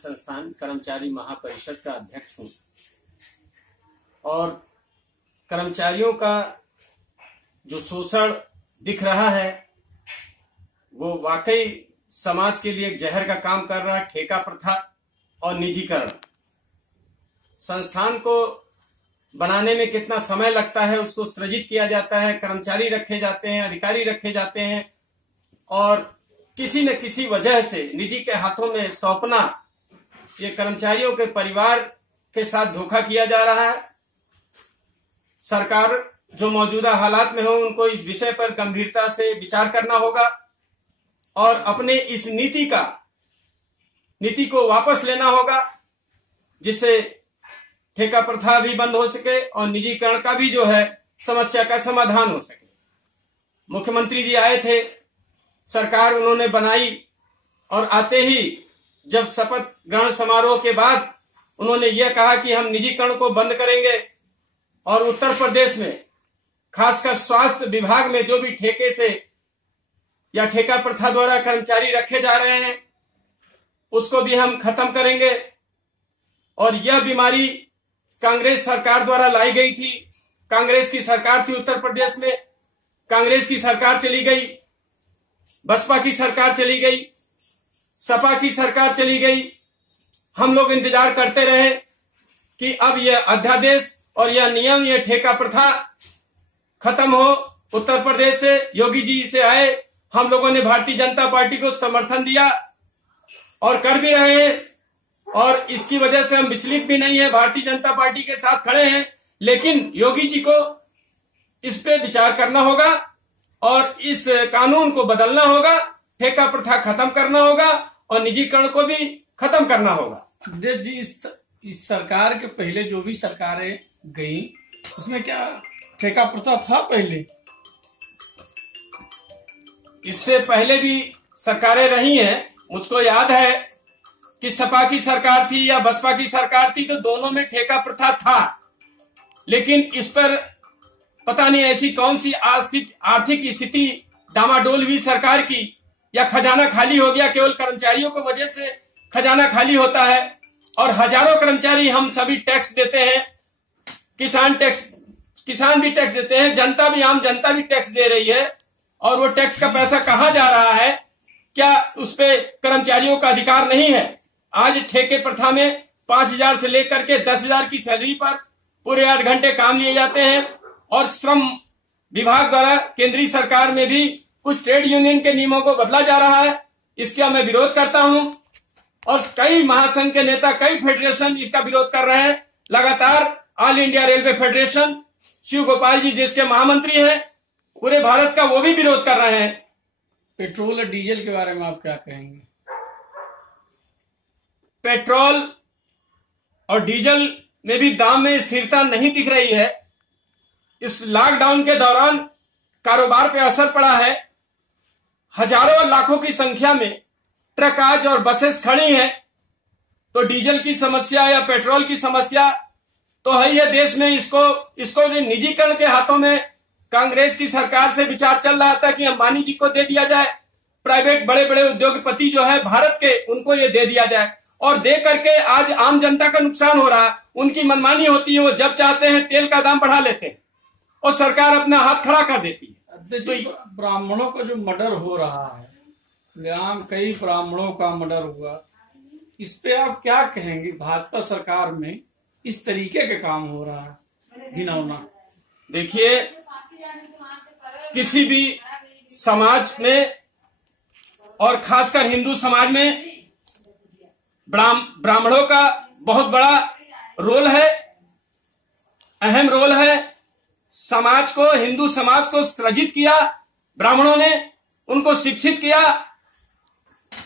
संस्थान कर्मचारी महापरिषद का अध्यक्ष हूं और कर्मचारियों का जो शोषण दिख रहा है वो वाकई समाज के लिए एक जहर का काम कर रहा है। ठेका प्रथा और निजीकरण, संस्थान को बनाने में कितना समय लगता है, उसको सृजित किया जाता है, कर्मचारी रखे जाते हैं, अधिकारी रखे जाते हैं और किसी न किसी वजह से निजी के हाथों में सौंपना, ये कर्मचारियों के परिवार के साथ धोखा किया जा रहा है। सरकार जो मौजूदा हालात में हो उनको इस विषय पर गंभीरता से विचार करना होगा और अपने इस नीति को वापस लेना होगा, जिससे ठेका प्रथा भी बंद हो सके और निजीकरण का भी जो है समस्या का समाधान हो सके। मुख्यमंत्री जी आए थे, सरकार उन्होंने बनाई और आते ही जब शपथ ग्रहण समारोह के बाद उन्होंने यह कहा कि हम निजीकरण को बंद करेंगे और उत्तर प्रदेश में खासकर स्वास्थ्य विभाग में जो भी ठेके से या ठेका प्रथा द्वारा कर्मचारी रखे जा रहे हैं उसको भी हम खत्म करेंगे। और यह बीमारी कांग्रेस सरकार द्वारा लाई गई थी। कांग्रेस की सरकार थी उत्तर प्रदेश में, कांग्रेस की सरकार चली गई, बसपा की सरकार चली गई, सपा की सरकार चली गई। हम लोग इंतजार करते रहे कि अब यह अध्यादेश और यह नियम, यह ठेका प्रथा खत्म हो। उत्तर प्रदेश से योगी जी से आए, हम लोगों ने भारतीय जनता पार्टी को समर्थन दिया और कर भी रहे हैं और इसकी वजह से हम विचलित भी नहीं है, भारतीय जनता पार्टी के साथ खड़े हैं। लेकिन योगी जी को इस पे विचार करना होगा और इस कानून को बदलना होगा, ठेका प्रथा खत्म करना होगा और निजीकरण को भी खत्म करना होगा। देव जी, इस सरकार के पहले जो भी सरकारें गई उसमें क्या ठेका प्रथा था? पहले इससे पहले भी सरकारें रही हैं। मुझको याद है कि सपा की सरकार थी या बसपा की सरकार थी तो दोनों में ठेका प्रथा था, लेकिन इस पर पता नहीं ऐसी कौन सी आर्थिक स्थिति डामाडोल हुई सरकार की या खजाना खाली हो गया। केवल कर्मचारियों की वजह से खजाना खाली होता है और हजारों कर्मचारी, हम सभी टैक्स देते हैं, किसान भी टैक्स देते हैं, जनता भी, आम जनता भी टैक्स दे रही है और वो टैक्स का पैसा कहाँ जा रहा है? क्या उस पे कर्मचारियों का अधिकार नहीं है? आज ठेके प्रथा में 5,000 से लेकर के 10,000 की सैलरी पर पूरे 8 घंटे काम लिए जाते हैं और श्रम विभाग द्वारा केंद्रीय सरकार में भी कुछ ट्रेड यूनियन के नियमों को बदला जा रहा है। इसका मैं विरोध करता हूं और कई महासंघ के नेता, कई फेडरेशन इसका विरोध कर रहे हैं। लगातार all India railway federation, Shiv Gopal ji जिसके महामंत्री हैं पूरे भारत का, वो भी विरोध कर रहे हैं। पेट्रोल और डीजल के बारे में आप क्या कहेंगे? पेट्रोल और डीजल में भी दाम में स्थिरता नहीं दिख रही है। इस लॉकडाउन के दौरान कारोबार पे असर पड़ा है। हजारों और लाखों की संख्या में ट्रक आज और बसेस खड़ी हैं, तो डीजल की समस्या या पेट्रोल की समस्या तो है ही देश में। इसको निजीकरण के हाथों में कांग्रेस की सरकार से विचार चल रहा था कि अंबानी जी को दे दिया जाए, प्राइवेट बड़े बड़े उद्योगपति जो है भारत के, उनको ये दे दिया जाए और दे करके आज आम जनता का नुकसान हो रहा है। उनकी मनमानी होती है, वो जब चाहते हैं तेल का दाम बढ़ा लेते हैं और सरकार अपना हाथ खड़ा कर देती है। तो ब्राह्मणों का जो मर्डर हो रहा है, कई ब्राह्मणों का मर्डर हुआ, इस पे आप क्या कहेंगे? भाजपा सरकार में इस तरीके के काम हो रहा है, घिनौना। देखिए, किसी भी समाज में और खासकर हिंदू समाज में ब्राह्मणों का बहुत बड़ा रोल है, अहम रोल है। समाज को, हिंदू समाज को सृजित किया ब्राह्मणों ने, उनको शिक्षित किया,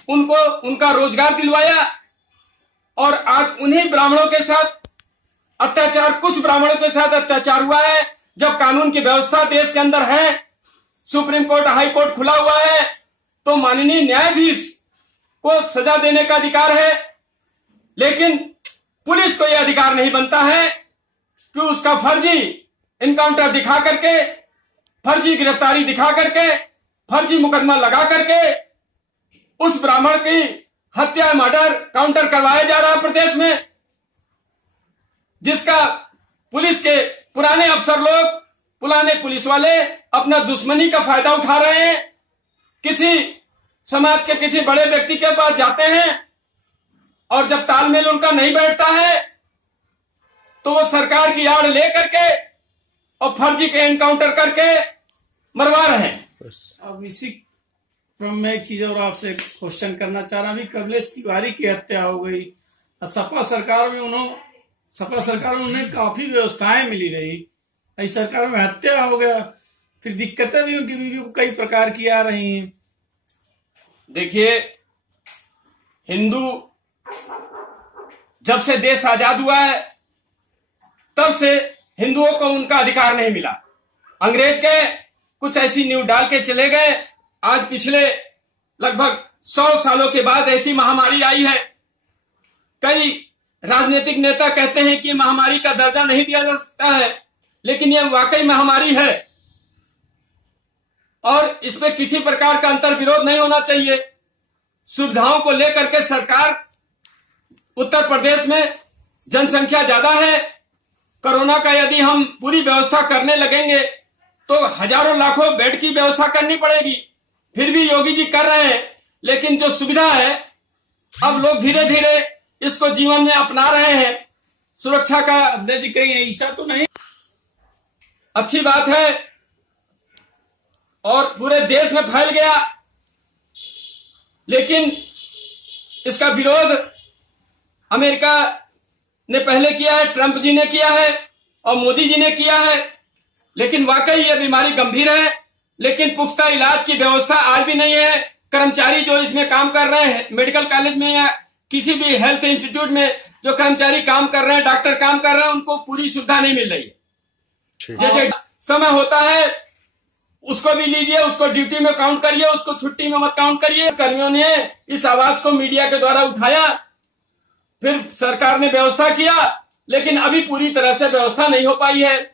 उनको उनका रोजगार दिलवाया और आज उन्हीं ब्राह्मणों के साथ अत्याचार, कुछ ब्राह्मणों के साथ अत्याचार हुआ है। जब कानून की व्यवस्था देश के अंदर है, सुप्रीम कोर्ट, हाई कोर्ट खुला हुआ है, तो माननीय न्यायाधीश को सजा देने का अधिकार है, लेकिन पुलिस को यह अधिकार नहीं बनता है कि उसका फर्जी इनकाउंटर दिखा करके, फर्जी गिरफ्तारी दिखा करके, फर्जी मुकदमा लगा करके उस ब्राह्मण की हत्या मर्डर काउंटर करवाया जा रहा है प्रदेश में, जिसका पुलिस के पुराने अफसर लोग, पुराने पुलिस वाले अपना दुश्मनी का फायदा उठा रहे हैं। किसी समाज के किसी बड़े व्यक्ति के पास जाते हैं और जब तालमेल उनका नहीं बैठता है तो वो सरकार की आड़ ले करके और फर्जी के एनकाउंटर करके मरवा रहे हैं। अब इसी क्रम में एक चीज और आपसे क्वेश्चन करना चाह रहा हूं। अभी कमलेश तिवारी की हत्या हो गई, सपा सरकार में उन्हें काफी व्यवस्थाएं मिली रही, इस सरकार में हत्या हो गया, फिर दिक्कतें भी उनकी बीवी को कई प्रकार की आ रही हैं। देखिए, हिंदू जब से देश आजाद हुआ है तब से हिंदुओं को उनका अधिकार नहीं मिला। अंग्रेज के कुछ ऐसी न्यूज डाल के चले गए। आज पिछले लगभग 100 सालों के बाद ऐसी महामारी आई है। कई राजनीतिक नेता कहते हैं कि महामारी का दर्जा नहीं दिया जा सकता है, लेकिन यह वाकई महामारी है और इसमें किसी प्रकार का अंतर विरोध नहीं होना चाहिए। सुविधाओं को लेकर के सरकार, उत्तर प्रदेश में जनसंख्या ज्यादा है, कोरोना का यदि हम पूरी व्यवस्था करने लगेंगे तो हजारों लाखों बेड की व्यवस्था करनी पड़ेगी। फिर भी योगी जी कर रहे हैं, लेकिन जो सुविधा है अब लोग धीरे धीरे इसको जीवन में अपना रहे हैं। सुरक्षा का अध्यक्ष जी कहीं ऐसा तो नहीं, अच्छी बात है और पूरे देश में फैल गया, लेकिन इसका विरोध अमेरिका ने पहले किया है, ट्रंप जी ने किया है और मोदी जी ने किया है। लेकिन वाकई यह बीमारी गंभीर है, लेकिन पुख्ता इलाज की व्यवस्था आज भी नहीं है। कर्मचारी जो इसमें काम कर रहे हैं, मेडिकल कॉलेज में या किसी भी हेल्थ इंस्टीट्यूट में जो कर्मचारी काम कर रहे हैं, डॉक्टर काम कर रहे हैं, उनको पूरी सुविधा नहीं मिल रही है। जैसे समय होता है उसको भी लीजिए, उसको ड्यूटी में काउंट करिए, उसको छुट्टी में मत काउंट करिए। कर्मियों ने इस आवाज को मीडिया के द्वारा उठाया, फिर सरकार ने व्यवस्था किया, लेकिन अभी पूरी तरह से व्यवस्था नहीं हो पाई है।